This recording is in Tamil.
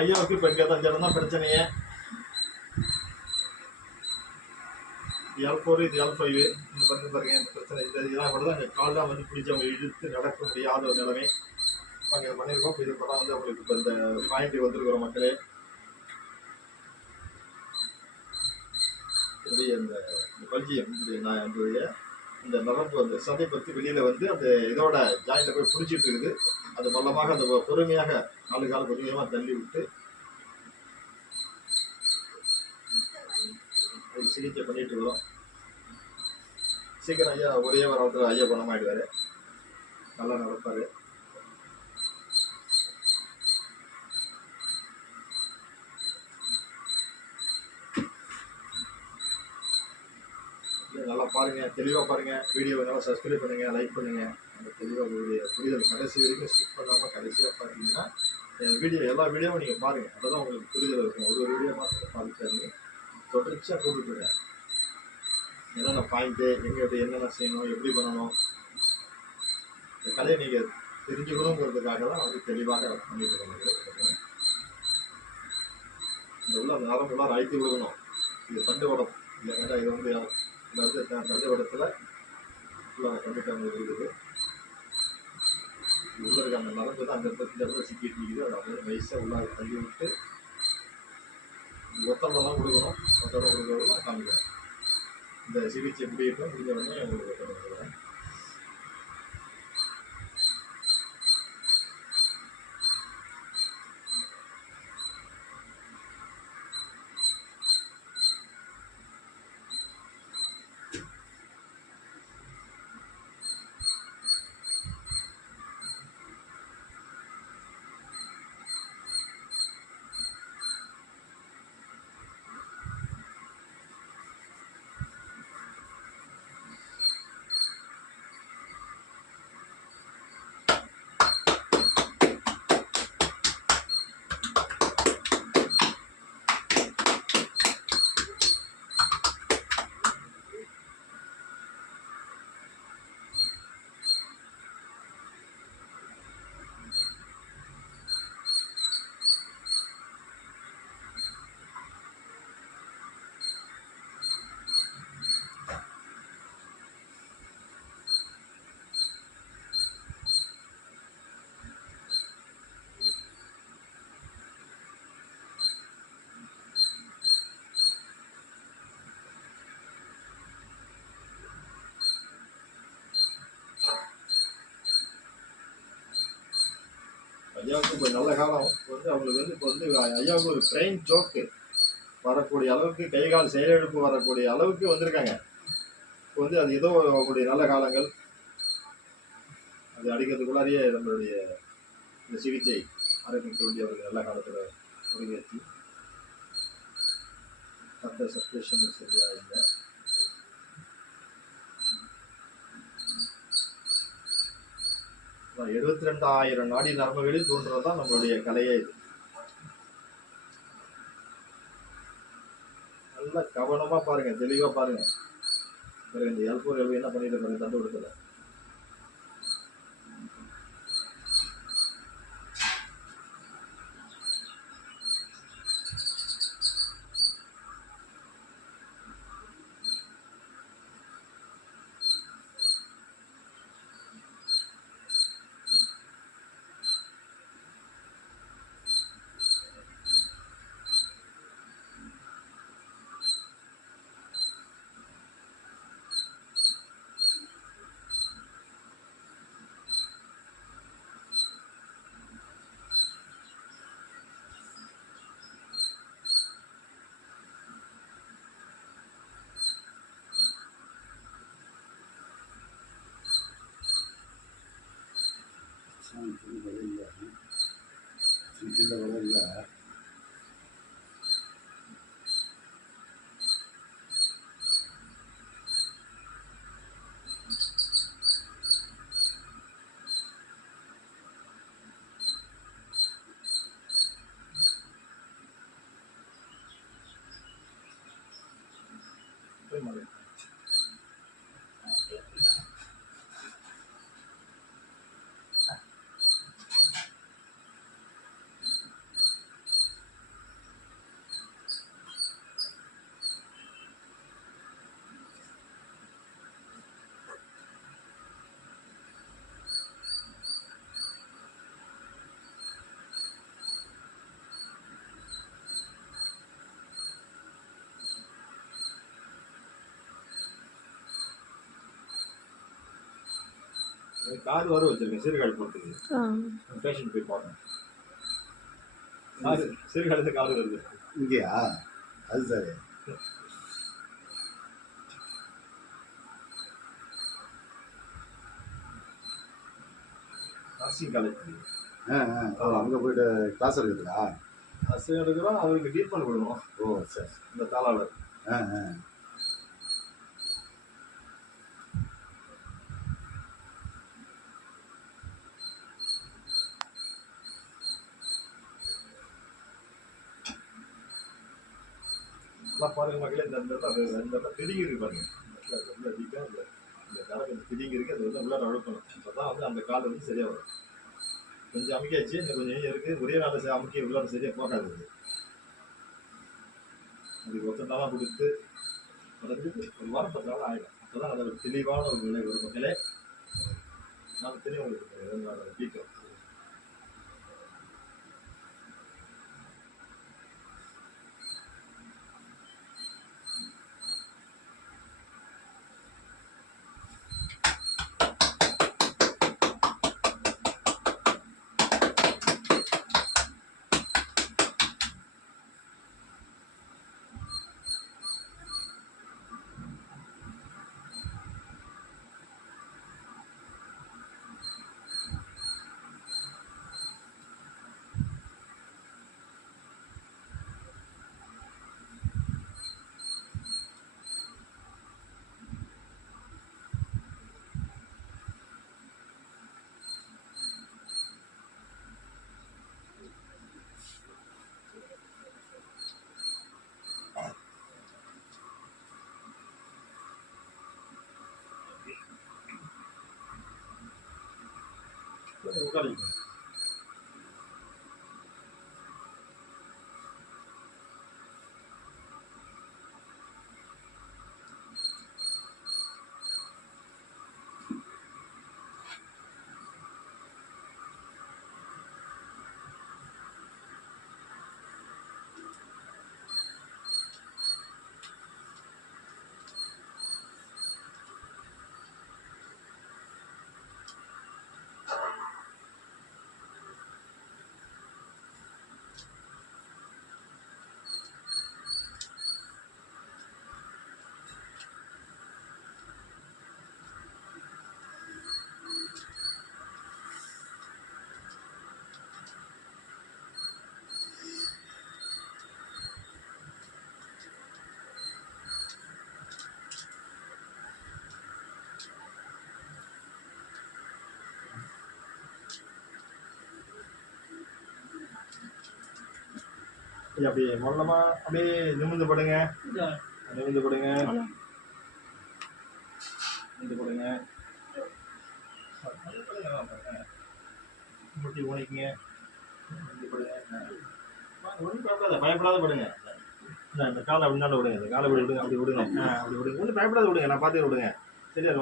ஐயாவுக்கு இப்போ தான் ஜனம் தான் பிரச்சனையே எல் ஃபோர் இது எல் ஃபைவ் இந்த பண்ணி பாருங்க இந்த பிரச்சனை. இல்லை இதெல்லாம் கூட தான் இந்த கால்லாம் வந்து பிடிச்சி அவங்க இழுத்து நடக்க முடியாத ஒரு நிலைமை. அங்கே பண்ணியிருக்கோம். இப்போ இது கூட வந்து அவங்களுக்கு இப்போ இந்த பாயிண்ட் வந்திருக்கிறோம் மக்களே. என்னுடைய இந்த இந்த பல்ஜியம் நான் என்னுடைய இந்த நரம்பு அந்த சதை பற்றி வெளியில் வந்து அந்த இதோட ஜாயிண்ட்டை போய் பிடிச்சிட்டு இருக்குது. அது மல்லமாக அந்த பொறுமையாக நாலு கால கொஞ்சமாக தள்ளி விட்டு அது சிகிச்சை பண்ணிட்டு இருக்கிறோம். சீக்கிரம் ஐயா ஒரே வாரத்தில் ஐயா குணமாயிடுவார். நல்லா நடப்பார். நல்லா பாருங்க தெளிவாக பாருங்க. வீடியோவை நல்லா சப்ஸ்கிரைப் பண்ணுங்க லைக் பண்ணுங்க. அந்த தெளிவாக உங்களுடைய புரிதல் கடைசி வரைக்கும் ஸ்கிப் பண்ணாமல் கடைசியாக பார்த்தீங்கன்னா என் வீடியோ எல்லா வீடியோவும் நீங்கள் பாருங்கள் அதுதான் உங்களுக்கு புரிதல் இருக்கும். ஒரு ஒரு வீடியோ மாத்திரம் பார்த்துக்காதீங்க தொடர்ச்சியாக போட்டுருங்க என்னென்ன பாயிண்ட்டு எங்கே எப்படி என்னென்ன செய்யணும் எப்படி பண்ணணும்? இந்த கலையை நீங்கள் தெரிஞ்சுக்கணுங்கிறதுக்காக தான் வந்து தெளிவாக பண்ணிட்டு இருக்கணும் இந்த உள்ள அந்த நரம்பு உள்ளார அழுத்தி விழுகணும் இது தண்டு வடம் இல்லை ஏன்னா இது வந்து இந்த வந்து த- தண்டு உள்ள இருக்குது. உள்ள இருக்க அந்த மரத்து தான் அந்த இடத்துல இந்த இடத்துல சிக்கிட்டு இருக்குது. அதை அப்படியே வயசாக உள்ளார தள்ளி விட்டு ஒத்தடம்லாம் கொடுக்கணும். ஒத்தடம் கொடுக்கறதுலாம் காமிக்கிறேன். இந்த சிகிச்சை எப்படி இருக்கணும் முடிஞ்ச உடனே உங்களுக்கு ஒத்தடம் கொடுக்குறேன். ஐயாவுக்கு இப்போ நல்ல காலம் இப்போ வந்து அவங்களுக்கு வந்து இப்போ வந்து ஐயாவுக்கு ஒரு ட்ரெயின் ஜோக்கு வரக்கூடிய அளவுக்கு கை கால் செயலிழப்பு வரக்கூடிய அளவுக்கு வந்திருக்காங்க. இப்போ வந்து அது ஏதோ அவங்களுடைய நல்ல காலங்கள். அது அடிக்கிறதுக்குள்ளாரியே நம்மளுடைய இந்த சிகிச்சை ஆரோக்கியத்துக்கு வேண்டிய ஒரு நல்ல காலத்தில் ஒருங்கேற்றி அந்த சர்க்குலேஷன் சரியாக இல்லை. எழுபத்தி ரெண்டாயிரம் நாடி நரம்புகளில் தோன்றது தான் நம்மளுடைய கலையே இது. நல்லா கவனமா பாருங்க தெளிவா பாருங்க. பாருங்க இந்த எல்போர் எல்வி என்ன பண்ணிட்டு பாருங்க தண்டு கொடுத்துல சின்ன பதில் சின்ன சின்ன பதில் கார் வர வச்சிருக்கேன் சீர்காழி ஆ. பேஷண்ட் போய் பார்க்கணும். காரு சீர்காழிந்து கார் வருது. இங்கேயா? அது சரி. Nursing college. ஆ ஆ. அங்கே போயிட்டு கிளாஸ் இருக்குதுங்களா நர்சிங் எடுக்கிறோம் அவருக்கு ட்ரீட்மெண்ட் கொடுக்கணும். ஓ சரி இந்த தாளாளர் ஆ ஆ. எல்லாம் பாருங்க மக்களே இந்த இடத்துல அது- இந்த இடத்துல இருக்கு பாருங்க. இந்த ரொம்ப டீப்பாக இந்த இந்த தரப்பு இந்த திடிங்க அது வந்து உள்ளார அழுக்கணும் அப்போ தான் வந்து அந்த கால் வந்து சரியாக வரும். கொஞ்சம் அமுக்கியாச்சு இன்னும் கொஞ்சம் இருக்குது ஒரே நாள் சரி அமுக்கி உள்ளார சரியாக போகாது அது. அதுக்கு ஒருத்தர் நாளாக கொடுத்து வளர்ந்து ஒரு வாரம் பத்து நாள் ஆகிடும் அப்போ தான் அதோட தெளிவான ஒரு நிலை வரும் மக்களே. நான் தெரியும் உங்களுக்கு கேட்கும் 分かる。அப்படியே மொல்லமா அப்படியே நிமிர்ந்து படுங்க. நிமிர்ந்து படுங்க. நிமிர்ந்து படுங்க. முட்டி உனைக்குங்க நிமிர்ந்து படுங்க. ஒன்றும் பயப்படாத பயப்படாத படுங்க. இந்த- காலை அப்படி விடுங்க. இந்த காலை விடுங்க. அப்படி விடுங்க. அப்படி விடுங்க. ஒன்றும் பயப்படாத விடுங்க. நான் பார்த்து விடுங்க. சரியா அது